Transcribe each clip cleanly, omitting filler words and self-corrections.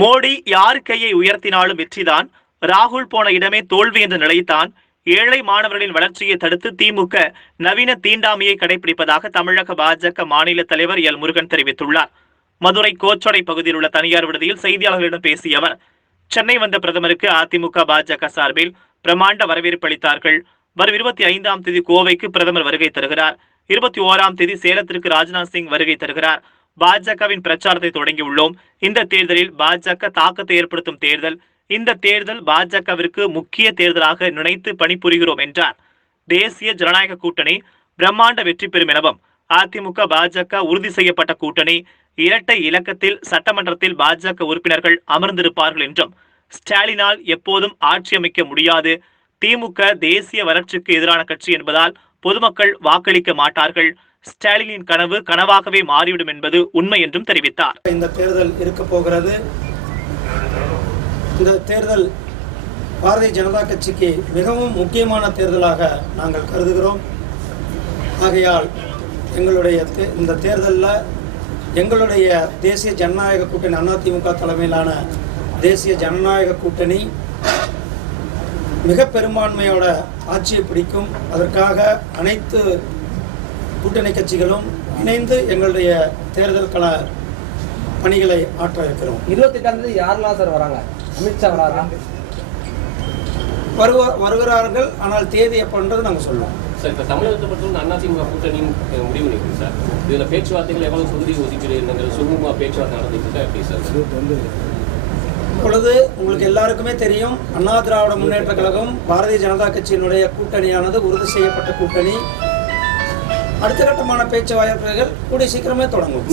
மோடி யார் கையை உயர்த்தினாலும் வெற்றிதான், ராகுல் போன இடமே தோல்வி என்ற நிலைத்தான். ஏழை மாணவர்களின் வளர்ச்சியை தடுத்து திமுக நவீன தீண்டாமையை கடைபிடிப்பதாக தமிழக பாஜக மாநில தலைவர் எல் முருகன் தெரிவித்துள்ளார். மதுரை கோச்சடை பகுதியில் உள்ள தனியார் விடுதியில் செய்தியாளர்களிடம் பேசிய அவர், சென்னை வந்த பிரதமருக்கு அதிமுக பாஜக சார்பில் பிரமாண்ட வரவேற்பு அளித்தார்கள். வரும் 25ஆம் தேதி கோவைக்கு பிரதமர் வருகை தருகிறார். 21ஆம் தேதி சேலத்திற்கு ராஜ்நாத் சிங் வருகை தருகிறார். பாஜகவின் பிரச்சாரத்தை தொடங்கியுள்ளோம். இந்த தேர்தலில் பாஜக தாக்கத்தை ஏற்படுத்தும் தேர்தல். இந்த தேர்தல் பாஜகவிற்கு முக்கிய தேர்தலாக நினைத்து பணிபுரிகிறோம் என்றார். தேசிய ஜனநாயக கூட்டணி பிரம்மாண்ட வெற்றி பெறும் எனவும், அதிமுக பாஜக உறுதி செய்யப்பட்ட கூட்டணி, இரட்டை இலக்கத்தில் சட்டமன்றத்தில் பாஜக உறுப்பினர்கள் அமர்ந்திருப்பார்கள் என்றும், ஸ்டாலினால் எப்போதும் ஆட்சி அமைக்க முடியாது, திமுக தேசிய வளர்ச்சிக்கு எதிரான கட்சி என்பதால் பொதுமக்கள் வாக்களிக்க மாட்டார்கள், ஸ்டாலினின் கனவு கனவாகவே மாறிவிடும் என்பது உண்மை என்றும் தெரிவித்தார். இந்த தேர்தல் இருக்க போகிறது. இந்த தேர்தல் பாரதிய ஜனதா கட்சிக்கு மிகவும் முக்கியமான தேர்தலாக நாங்கள் கருதுகிறோம். ஆகையால் எங்களுடைய இந்த தேர்தலில் எங்களுடைய தேசிய ஜனநாயக கூட்டணி, அதிமுக தலைமையிலான தேசிய ஜனநாயக கூட்டணி மிக பெரும்பான்மையோட ஆட்சியை பிடிக்கும். அதற்காக அனைத்து கூட்டணி கட்சிகளும் இணைந்து எங்களுடைய தேர்தல் கள பணிகளை ஆற்ற இருக்கிறோம். 28 யாரெல்லாம் சார் வராங்க? அமித்ஷா வராங்க, வருகிறார்கள். ஆனால் தேதி எப்போன்றது நாங்கள் சொல்லுவோம். சார், இப்போ தமிழகத்தை பொறுத்தவரை அதிமுக கூட்டணியின் முடிவு நிற்கும் சார். இதில் பேச்சுவார்த்தைகள் எவ்வளவு தொகுதி ஒதுக்கீடு சுமூகமாக பேச்சுவார்த்தை நடந்துட்டு இருக்கா எப்படி சார்? இப்பொழுது உங்களுக்கு எல்லாருக்குமே தெரியும், அண்ணா திராவிட முன்னேற்ற கழகம் பாரதிய ஜனதா கட்சியினுடைய கூட்டணியானது உறுதி செய்யப்பட்ட கூட்டணி. அடுத்த கட்டமான பேச்சுவார்த்தைகள் கூடிய சீக்கிரமே தொடங்கும்.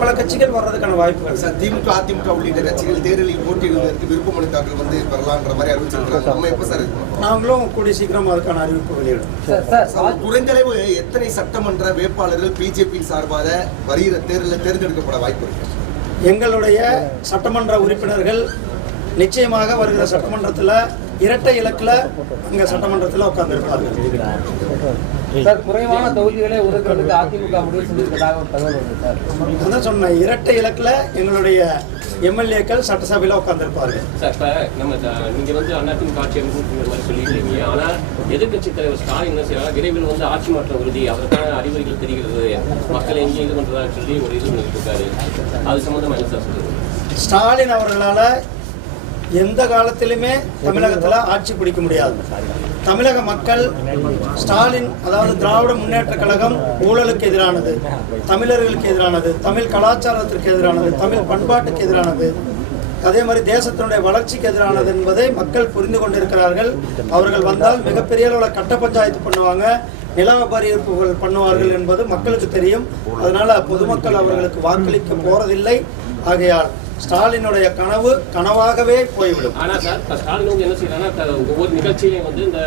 பல கட்சிகள் வர்றதுக்கான வாய்ப்புகள் சார். திமுக, அதிமுக உள்ளிட்ட கட்சிகள் தேர்தலில் போட்டியிடுவதற்கு விருப்ப மனு தாக்கல் வந்து பெறலான்ற மாதிரி அறிவிச்சிருக்காங்க. நம்ம எப்ப சார் நாங்களும் கூடிய சீக்கிரம் அதுக்கான அறிவிப்பு வெளியிடும். குறைந்தளவு எத்தனை சட்டமன்ற வேட்பாளர்கள் பிஜேபி சார்பாக வருகிற தேர்தலில் தேர்ந்தெடுக்கப்பட வாய்ப்பு இருக்கு? எங்களுடைய சட்டமன்ற உறுப்பினர்கள் நிச்சயமாக வருகிற சட்டமன்றத்தில் இரட்டை இலக்கில் அங்கே சட்டமன்றத்தில் உட்கார்ந்துருப்பார்கள். சார், குறைவான தொகுதிகளை ஒதுக்குறதுக்கு அதிமுக முடிவு செஞ்சிருக்கிறதாக ஒரு தகவல் வருது சார். அதான் சொன்ன, இரட்டை இலக்கில் எங்களுடைய எம்எல்ஏக்கள் சட்டசபையில் உட்கார்ந்துருப்பார்கள். சார், இப்போ நம்ம நீங்கள் வந்து அதிமுக ஆட்சி அமைப்புங்கிற மாதிரி சொல்லியிருக்கீங்க. ஆனால் எதிர்கட்சி தலைவர் ஸ்டாலின் என்ன செய்யலாம், விரைவில் வந்து ஆட்சி மாற்றம் உறுதி, அதற்கான அறிகுறிகள் தெரிகிறது, மக்கள் எங்கேயும் இது பண்ணுறதான்னு சொல்லி ஒரு இது பண்ணிட்டு இருக்காரு. அது சம்மந்தமாக என்ன சார் சொல்லுங்கள்? ஸ்டாலின் அவர்களால் எந்த காலத்திலுமே தமிழகத்தில் ஆட்சி பிடிக்க முடியாது. தமிழக மக்கள் ஸ்டாலின், அதாவது திராவிட முன்னேற்ற கழகம் ஊழலுக்கு எதிரானது, தமிழர்களுக்கு எதிரானது, தமிழ் கலாச்சாரத்திற்கு எதிரானது, தமிழ் பண்பாட்டுக்கு எதிரானது, அதே மாதிரி தேசத்தினுடைய வளர்ச்சிக்கு எதிரானது என்பதை மக்கள் புரிந்து கொண்டிருக்கிறார்கள். அவர்கள் வந்தால் மிகப்பெரிய அளவில் கட்ட பஞ்சாயத்து பண்ணுவாங்க, நில பரியிருப்புகள் பண்ணுவார்கள் என்பது மக்களுக்கு தெரியும். அதனால பொதுமக்கள் அவர்களுக்கு வாக்களிக்க போறதில்லை. ஆகையால் ஸ்டாலினுடைய கனவு கனவாகவே போய்விடும். ஆனால் சார், ஸ்டாலின் வந்து என்ன செய்யறாங்கன்னா, ஒவ்வொரு நிகழ்ச்சியிலையும் வந்து இந்த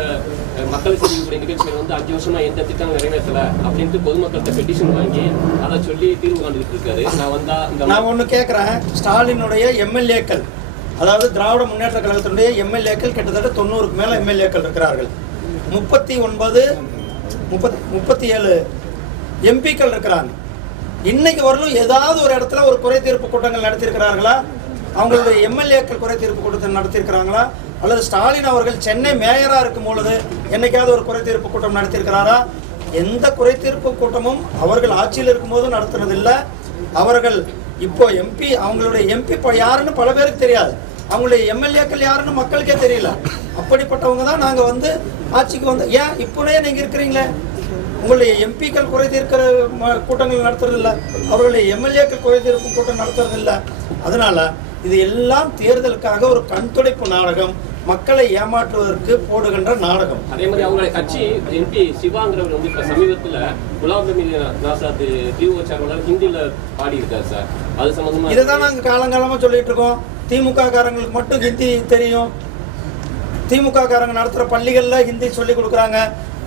மக்களை செய்யக்கூடிய நிகழ்ச்சிகள் வந்து 5 வருஷமா எந்த திட்டம் நிறைவேற்றல அப்படின்ட்டு பொதுமக்கள்கிட்ட பெட்டிஷன் வாங்கி அதை சொல்லி தீர்வு காண்டுகிட்டு இருக்காரு. நான் ஒன்று கேட்குறேன், ஸ்டாலினுடைய எம்எல்ஏக்கள், அதாவது திராவிட முன்னேற்ற கழகத்தினுடைய எம்எல்ஏக்கள் கிட்டத்தட்ட 90க்கு மேலே எம்எல்ஏக்கள் இருக்கிறார்கள். 37 எம்பிக்கள் இருக்கிறாங்க. இன்னைக்கு வரலும் ஏதாவது ஒரு இடத்துல ஒரு குறை தீர்ப்பு கூட்டங்கள் நடத்தியிருக்கிறார்களா? அவங்களுடைய எம்எல்ஏக்கள் குறை தீர்ப்பு கூட்டத்தை நடத்தியிருக்கிறாங்களா? அல்லது ஸ்டாலின் அவர்கள் சென்னை மேயராக இருக்கும் பொழுது என்னைக்காவது ஒரு குறை தீர்ப்பு கூட்டம் நடத்தியிருக்கிறாரா? எந்த குறை தீர்ப்பு கூட்டமும் அவர்கள் ஆட்சியில் இருக்கும்போது நடத்துனதில்லை. அவர்கள் இப்போ எம்பி, அவங்களுடைய எம்பி யாருன்னு பல பேருக்கு தெரியாது, அவங்களுடைய எம்எல்ஏக்கள் யாருன்னு மக்களுக்கே தெரியல. அப்படிப்பட்டவங்க தான் நாங்கள் வந்து ஆட்சிக்கு வந்து, ஏன் இப்போனே நீங்கள் இருக்கிறீங்களே, உங்களுடைய எம்பிக்கள் குறை தீர்க்கிற கூட்டங்கள் நடத்துறதில்லை, அவர்களுடைய எம்எல்ஏக்கள் குறை தீர்க்கும் கூட்டம் நடத்துறதில்லை. அதனால இது எல்லாம் தேர்தலுக்காக ஒரு கண்துடைப்பு நாடகம், மக்களை ஏமாற்றுவதற்கு போடுகின்ற நாடகம். அதே மாதிரி அவங்களுடைய கட்சி எம்பி சிவாங்கிறவர் வந்து இப்ப சமீபத்தில் குலாம் நபி ஆசாத் திமுக சார்பாளர் ஹிந்தியில பாடி இருக்காரு சார். அது சம்பந்தமா இதுதான் நாங்கள் காலங்காலமா சொல்லிட்டு இருக்கோம். திமுக காரங்களுக்கு மட்டும் ஹிந்தி தெரியும், திமுக காரங்க நடத்துகிற பள்ளிகளில் ஹிந்தி சொல்லி கொடுக்குறாங்க.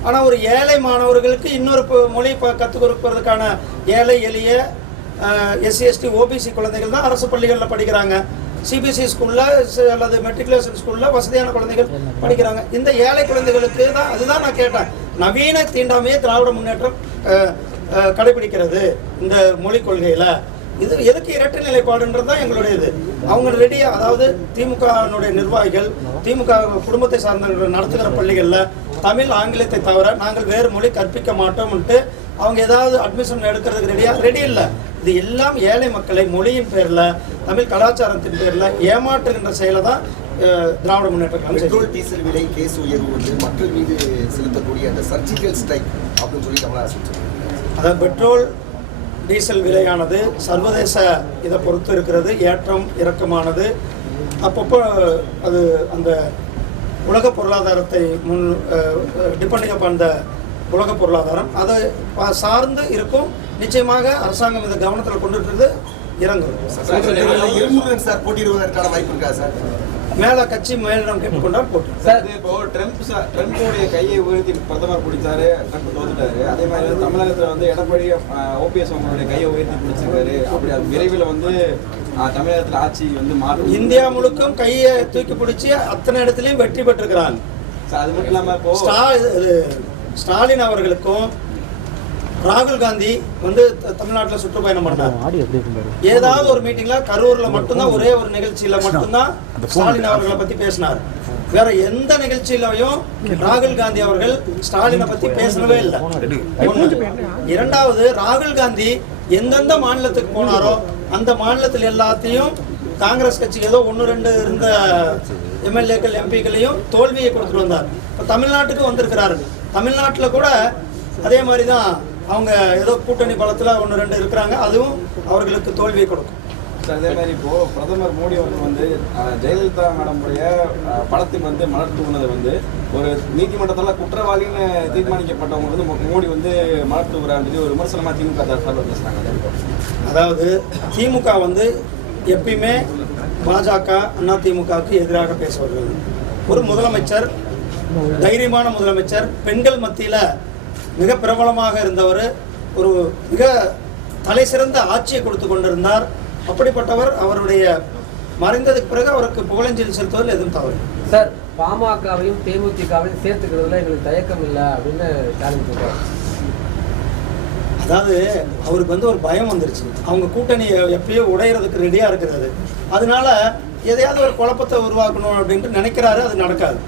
ஆனால் ஒரு ஏழை மாணவர்களுக்கு இன்னொரு மொழி கற்றுக் கொடுப்பதற்கான ஏழை எளிய எஸ்சி எஸ்டி ஓபிசி குழந்தைகள் தான் அரசு பள்ளிகளில் படிக்கிறாங்க. சிபிஎஸ்சி ஸ்கூலில் அல்லது மெட்ரிகுலேஷன் ஸ்கூலில் வசதியான குழந்தைகள் படிக்கிறாங்க. இந்த ஏழை குழந்தைகளுக்கு தான், அதுதான் நான் கேட்டேன், நவீன தீண்டாமையை திராவிட முன்னேற்றம் கடைபிடிக்கிறது இந்த மொழிக் கொள்கையில். இது எதுக்கு இரட்டை நிலைப்பாடுன்றது தான் எங்களுடைய இது. அவங்க ரெடியா, அதாவது திமுகனுடைய நிர்வாகிகள், திமுக குடும்பத்தை சார்ந்தவர்கள் நடத்துகிற பள்ளிகளில் தமிழ் ஆங்கிலத்தை தவிர நாங்கள் வேறு மொழி கற்பிக்க மாட்டோம்ட்டு அவங்க ஏதாவது அட்மிஷன் எடுக்கிறதுக்கு ரெடி இல்லை. இது எல்லாம் ஏழை மக்களை மொழியின் பேரில், தமிழ் கலாச்சாரத்தின் பேரில் ஏமாற்றுகின்ற செயலை தான் திராவிட முன்னேற்ற கழகம். பெட்ரோல் டீசல் விலை கேஸ் உயர்வு வந்து மக்கள் மீது செலுத்தக்கூடிய அந்த சர்ஜிக்கல் ஸ்ட்ரைக் அப்படின்னு சொல்லி தமிழக அரசு சொல்றாங்க. அதாவது பெட்ரோல் டீசல் விலையானது சர்வதேச இதை பொறுத்து இருக்கிறது, ஏற்றம் இறக்கமானது. அப்பப்போ அது அந்த உலக பொருளாதாரத்தை டிபெண்டிங் அப்பான் த உலக பொருளாதாரம் அதை சார்ந்து இருக்கும். நிச்சயமாக அரசாங்கம் இதை கவனத்தில் கொண்டு இருக்கிறது, இறங்கும். சார் போட்டியிடுவதற்கான வாய்ப்பு இருக்கா சார்? மேல கட்சி மேலிடம் கேட்டுக்கொண்டால் போட்டு. சார் இப்போ ட்ரம்ப்புடைய கையை உயர்த்தி பிரதமர் பிடிச்சாரு, ட்ரம்ப் தோத்துட்டாரு. அதே மாதிரி வந்து தமிழகத்தில் வந்து எடப்பாடி ஓபிஎஸ் அவங்களுடைய கையை உயர்த்தி பிடிச்சிருக்காரு. அப்படி அது விரைவில் வந்து தமிழகத்தில் ஆட்சி வந்து மாறும். இந்தியா முழுக்கும் கையை தூக்கி பிடிச்சி அத்தனை இடத்துலையும் வெற்றி பெற்றிருக்கிறாங்க. அது மட்டும் இல்லாமல் இப்போ ஸ்டாலின் அவர்களுக்கும் ராகுல் காந்தி வந்து தமிழ்நாட்டில் சுற்றுப்பயணம் பண்ணார். ஏதாவது ஒரு மீட்டிங்ல கரூர்ல மட்டும்தான், ஒரே ஒரு நிகழ்ச்சியில மட்டும்தான் ஸ்டாலின் அவர்களை பத்தி பேசினார். வேற எந்த நிகழ்ச்சியிலையும் ராகுல் காந்தி அவர்கள் ஸ்டாலினை பத்தி பேசவே இல்லை. இரண்டாவது, ராகுல் காந்தி எந்தெந்த மாநிலத்துக்கு போனாரோ அந்த மாநிலத்தில் எல்லாத்தையும் காங்கிரஸ் கட்சிக்கு ஏதோ 1-2 இருந்த எம்எல்ஏக்கள் எம்பிக்களையும் தோல்வியை கொடுத்துட்டு வந்தார். இப்போ தமிழ்நாட்டுக்கு வந்திருக்கிறாரு. தமிழ்நாட்டில் கூட அதே மாதிரி தான் அவங்க ஏதோ கூட்டணி பலத்தில் 1-2 இருக்கிறாங்க, அதுவும் அவர்களுக்கு தோல்வியை கொடுக்கும். அதே மாதிரி இப்போ பிரதமர் மோடி அவர்கள் வந்து ஜெயலலிதா மேடமுடைய படத்துக்கு வந்து மலர் தூவுனது வந்து ஒரு நீதிமன்றத்தில் குற்றவாளின்னு தீர்மானிக்கப்பட்டவங்க வந்து மோடி வந்து மலர் தூவுறான்னு ஒரு விமர்சனமாக திமுக சார்பில் பேசுகிறாங்க. அதாவது திமுக வந்து எப்பயுமே பாஜக அண்ணா திமுகவுக்கு எதிராக பேசுவார்கள். ஒரு முதலமைச்சர், தைரியமான முதலமைச்சர், பெண்கள் மத்தியில் மிக பிரபலமாக இருந்தவர், ஒரு மிக தலை சிறந்த ஆட்சியை கொடுத்து கொண்டிருந்தார். அப்படிப்பட்டவர் அவருடைய மறைந்ததுக்கு பிறகு அவருக்கு புகழஞ்சலி செலுத்துவதில் எதுவும் தவறு. சார், பாமகவையும் தேமுதிகவையும் சேர்த்துக்கிறதுல எங்களுக்கு தயக்கம் இல்லை அப்படின்னு ஸ்டாலின் சொல்றாரு. அதாவது அவருக்கு வந்து ஒரு பயம் வந்துருச்சு. அவங்க கூட்டணி எப்பயோ உடையிறதுக்கு ரெடியாக இருக்கிறது. அதனால எதையாவது ஒரு குழப்பத்தை உருவாக்கணும் அப்படின்ட்டு நினைக்கிறாரு. அது நடக்காது.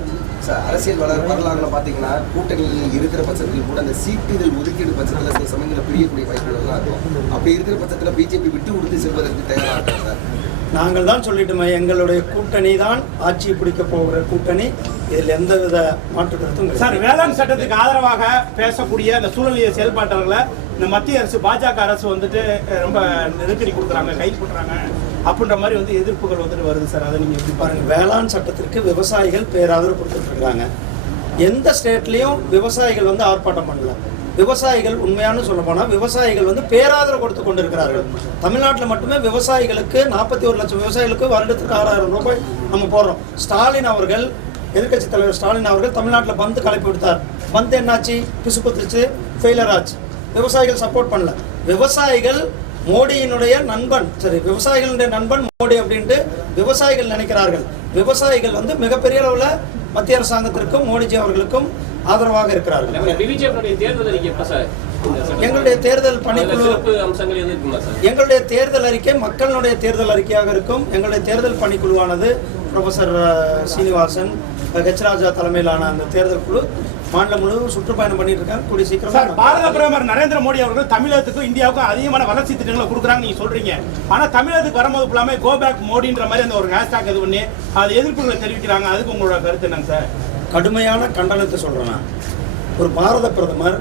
அரசியல் வரலாறுல பாத்தீங்கன்னா கூட்டணியில் இருக்கிற பட்சத்தில் கூட அந்த சீட்டுகள் ஒதுக்கீடு பட்சத்தில் சில சமயங்களில் பிரியக்கூடிய வாய்ப்புகள்லாம் இருக்கும். அப்படி இருக்கிற பட்சத்தில் பிஜேபி விட்டு கொடுத்து செல்வதற்கு தயாராக இருக்காங்க சார். நாங்கள் தான் சொல்லிட்டோமே, எங்களுடைய கூட்டணி தான் ஆட்சி பிடிக்க போகிற கூட்டணி. இதில் எந்தவித மாற்று கருத்தும் சார், வேளாண் சட்டத்துக்கு ஆதரவாக பேசக்கூடிய அந்த சூழலிய செயல்பாட்டர்களை இந்த மத்திய அரசு, பாஜக அரசு வந்துட்டு ரொம்ப நெருக்கடி கொடுக்குறாங்க, கைது பண்ணுறாங்க அப்படின்ற மாதிரி வந்து எதிர்ப்புகள் வந்துட்டு வருது சார். அதை நீங்கள் எப்படி பாருங்கள்? வேளாண் சட்டத்திற்கு விவசாயிகள் பேராதரவு கொடுத்துட்ருக்காங்க. எந்த ஸ்டேட்லேயும் விவசாயிகள் வந்து ஆர்ப்பாட்டம் பண்ணல. விவசாயிகள் உண்மையான சொல்ல போனால் விவசாயிகள் வந்து பேராதரவு கொடுத்து கொண்டிருக்கிறார்கள். தமிழ்நாட்டில் மட்டுமே விவசாயிகளுக்கு 41 லட்சம் விவசாயிகளுக்கு வருடத்துக்கு 6000 ரூபாய் நம்ம போடுறோம். ஸ்டாலின் அவர்கள், எதிர்கட்சி தலைவர் ஸ்டாலின் அவர்கள் தமிழ்நாட்டில் பந்து கலப்பி விடுத்தார். பந்து என்னாச்சு? பிசுப்புத்துச்சு, ஃபெயிலர் ஆச்சு. விவசாயிகள் சப்போர்ட் பண்ணல. விவசாயிகள் மோடியினுடைய நண்பன், சரி, விவசாயிகளுடைய நண்பன் மோடி அப்படின்ட்டு விவசாயிகள் நினைக்கிறார்கள். விவசாயிகள் வந்து மிகப்பெரிய அளவில் மத்திய அரசாங்கத்திற்கும் மோடிஜி அவர்களுக்கும் ஆதரவாக இருக்கிறார்கள். எங்களுடைய தேர்தல் பணிக்குழு, எங்களுடைய தேர்தல் அறிக்கை மக்களுடைய தேர்தல் அறிக்கையாக இருக்கும். எங்களுடைய தேர்தல் பணிக்குழுவானது ப்ரொஃபசர் சீனிவாசன், ஹெச் ராஜா தலைமையிலான அந்த தேர்தல் குழு மாநிலம் முழுவதும் சுற்றுப்பயணம் பண்ணிட்டு இருக்காங்க. கூடிய சீக்கிரம் பாரத பிரதமர் நரேந்திர மோடி அவர்கள் தமிழகத்துக்கும் இந்தியாவுக்கும் அதிகமான வளர்ச்சி திட்டங்களை கொடுக்குறாங்க நீங்க சொல்றீங்க. ஆனா தமிழகத்துக்கு வரும்போது ஃபுல்லாமே கோ பேக் மோடின்ற மாதிரி அந்த ஒரு ஹேஷ்டாக் இது பண்ணி அது எதிர்ப்புகளை தெரிவிக்கிறாங்க. அதுக்கு உங்களோட கருத்து என்னங்க சார்? கடுமையான கண்டனத்தை சொல்றேன். ஒரு பாரத பிரதமர்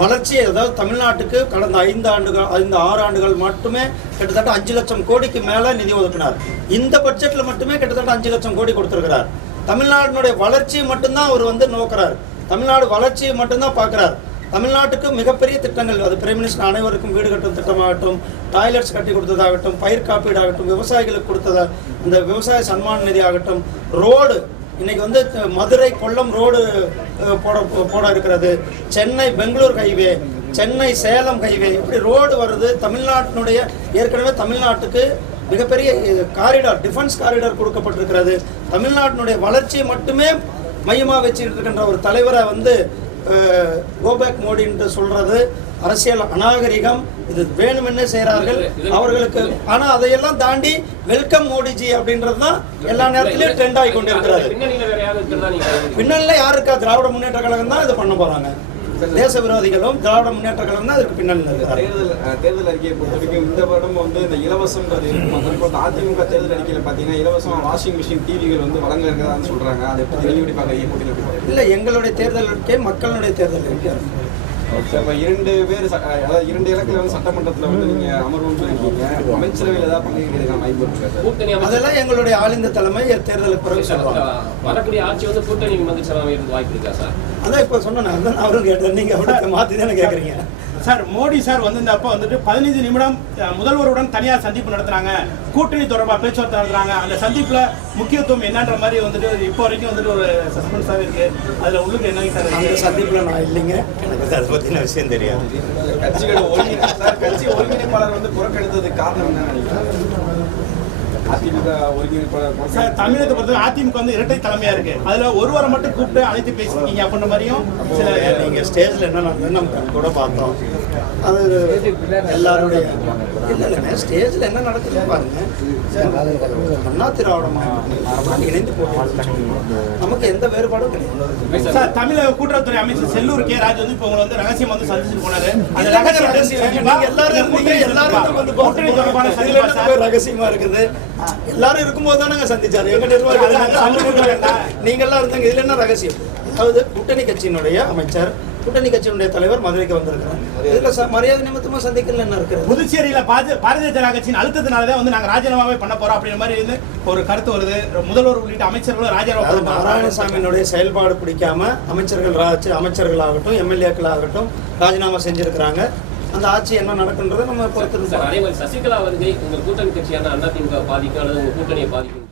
வளர்ச்சியை, அதாவது தமிழ்நாட்டுக்கு கடந்த 5-6 ஆண்டுகள் மட்டுமே கிட்டத்தட்ட 5 லட்சம் கோடிக்கு மேல நிதி ஒதுக்கினார். இந்த பட்ஜெட்ல மட்டுமே கிட்டத்தட்ட 5 லட்சம் கோடி கொடுத்திருக்கிறார். தமிழ்நாட்டினுடைய வளர்ச்சியை மட்டும்தான் அவர் வந்து நோக்கிறார். தமிழ்நாடு வளர்ச்சியை மட்டும்தான் பார்க்கிறார். தமிழ்நாட்டுக்கு மிகப்பெரிய திட்டங்கள், அது பிரைம் மினிஸ்டர் அனைவருக்கும் வீடு கட்டும் திட்டமாகட்டும், டாய்லெட்ஸ் கட்டி கொடுத்ததாகட்டும், பயிர் காப்பீடாகட்டும், விவசாயிகளுக்கு கொடுத்ததா இந்த விவசாய சன்மான் நிதி ஆகட்டும், ரோடு இன்னைக்கு வந்து மதுரை கொல்லம் ரோடு போட இருக்கிறது, சென்னை பெங்களூர் ஹைவே, சென்னை சேலம் ஹைவே, இப்படி ரோடு வருது. தமிழ்நாட்டினுடைய ஏற்கனவே தமிழ்நாட்டுக்கு மிகப்பெரிய காரிடார், டிஃபென்ஸ் காரிடார் கொடுக்கப்பட்டிருக்கிறது. தமிழ்நாட்டினுடைய வளர்ச்சியை மட்டுமே மையமாக வச்சுக்கிட்டு இருக்கின்ற ஒரு தலைவரை வந்து கோபேக் மோடி என்று சொல்றது அரசியல் அநாகரிகம். இது வேணுமென்னே செய்கிறார்கள் அவர்களுக்கு. ஆனால் அதையெல்லாம் தாண்டி வெல்கம் மோடிஜி அப்படின்றது தான் எல்லா நேரத்திலையும் ட்ரெண்ட் ஆகி கொண்டிருக்கிறது. பின்னணியில் யார் இருக்கா? திராவிட முன்னேற்ற கழகம் தான் இதை பண்ண போகிறாங்க. தேச விரோதிகளும் திராவிட முன்னேற்ற கழகம் தான் அதுக்கு பின்னணியில் இருக்கிறாங்க. தேர்தல் அறிக்கையை பொறுத்த வரைக்கும் இந்த வருடம் வந்து இந்த இலவசம்ன்றது இருக்கும். அதிமுக தேர்தல் அறிக்கையில் பார்த்தீங்கன்னா இலவசம் வாஷிங் மிஷின், டிவிகள் வந்து வழங்க இருக்கிறதான்னு சொல்றாங்க. அதை எப்படி எப்படி பார்க்க? இல்லை, எங்களுடைய தேர்தல் இருக்கே மக்களுடைய தேர்தல் இருக்கே. இப்போ 2 பேர் அதாவது 2 இலக்கில் வந்து சட்டமன்றத்தில் வந்து நீங்க அமர்வுன்னு சொல்லியிருக்கீங்க. அமைச்சரவையில் ஏதாவது பங்கேற்கிறதுக்கான வாய்ப்பு இருக்கு? அதெல்லாம் எங்களுடைய ஆளுந்த தலைமை தேர்தலுக்கு பிறகு சொல்லுவாங்க. வரக்கூடிய ஆட்சி வந்து கூட்டணி அமைச்சரவைக்கு வாய்ப்பு இருக்கா சார்? அதான் இப்போ சொன்னேன். அதான் அவரும் கேட்டேன். நீங்க அப்படி மாற்றி தானே கேட்குறீங்க. சார், மோடி சார் வந்து இந்த அப்போ வந்துட்டு 15 நிமிடம் முதல்வருடன் தனியார் சந்திப்பு நடத்துறாங்க, கூட்டணி தொடர்பாக பேச்சுவார்த்தை நடத்துறாங்க. அந்த சந்திப்புல முக்கியத்துவம் என்னன்ற மாதிரி வந்துட்டு இப்போ வரைக்கும் வந்துட்டு ஒரு சஸ்பென்ஸாகவே இருக்கு. அதுல உள்ளுக்கு என்னங்க சார்? அந்த சந்திப்புல நான் இல்லைங்க, எனக்கு அதை பத்தின விஷயம் தெரியாது. கட்சி ஒருங்கிணைப்பாளர் வந்து புறக்கணித்ததுக்கு காரணம் என்ன நினைக்கிறேன்? அதிமுக ஒருங்கிணைப்பாளர் சார், தமிழகத்தை பொறுத்தவரை அதிமுக வந்து இரட்டை தலைமையா இருக்கு. அதுல ஒருவரை மட்டும் கூப்பிட்டு அழைத்து பேசிருக்கீங்க அப்படின்ற மாதிரியும் சில நீங்க ஸ்டேஜ்ல என்ன நடந்ததுன்னு நம்ம கூட பார்த்தோம். அது எல்லாருடைய இல்லைங்க, ஸ்டேஜ்ல என்ன நடக்குது பாருங்க. அண்ணா திராவிட மாவட்டம் இணைந்து போட்டு நமக்கு எந்த வேறுபாடும் கிடையாது. சார், தமிழக கூட்டுறவுத்துறை அமைச்சர் செல்லூர் கே ராஜ் வந்து இப்போ உங்களை வந்து ரகசியம் வந்து சந்திச்சுட்டு போனாரு. அந்த ரகசியமா இருக்குது. எல்லாரும் இருக்கும்போது தானங்க சந்திச்சாரு. எங்க நிர்வாகிகள் நீங்க எல்லாம் இருந்தாங்க. இதுல என்ன ரகசியம்? அதாவது கூட்டணி கட்சியினுடைய அமைச்சர், கூட்டணி கட்சியினுடைய தலைவர் மதுரைக்கு வந்திருக்கிறாங்க. இதுல மரியாதை நிமித்தமா சந்திக்கல என்ன இருக்கு? புதுச்சேரியில பாரதிய ஜனதா கட்சியின் அழுத்தத்தினாலதான் வந்து நாங்க ராஜினாமாவே பண்ண போறோம் அப்படின்ற மாதிரி வந்து ஒரு கருத்து வருது. முதல்வர் உள்ளிட்ட அமைச்சர்களும் ராஜினாமா. நாராயணசாமியினுடைய செயல்பாடு பிடிக்காம அமைச்சர்களாகட்டும் எம்எல்ஏக்கள் ஆகட்டும் ராஜினாமா செஞ்சிருக்கிறாங்க. அந்த ஆட்சி என்ன நடக்குன்றதை நம்ம பொறுத்து. அதே மாதிரி சசிகலா வருகை உங்க கூட்டணி கட்சியான அதிமுக பாதிக்கும் அல்லது உங்க கூட்டணியை பாதிக்கும்?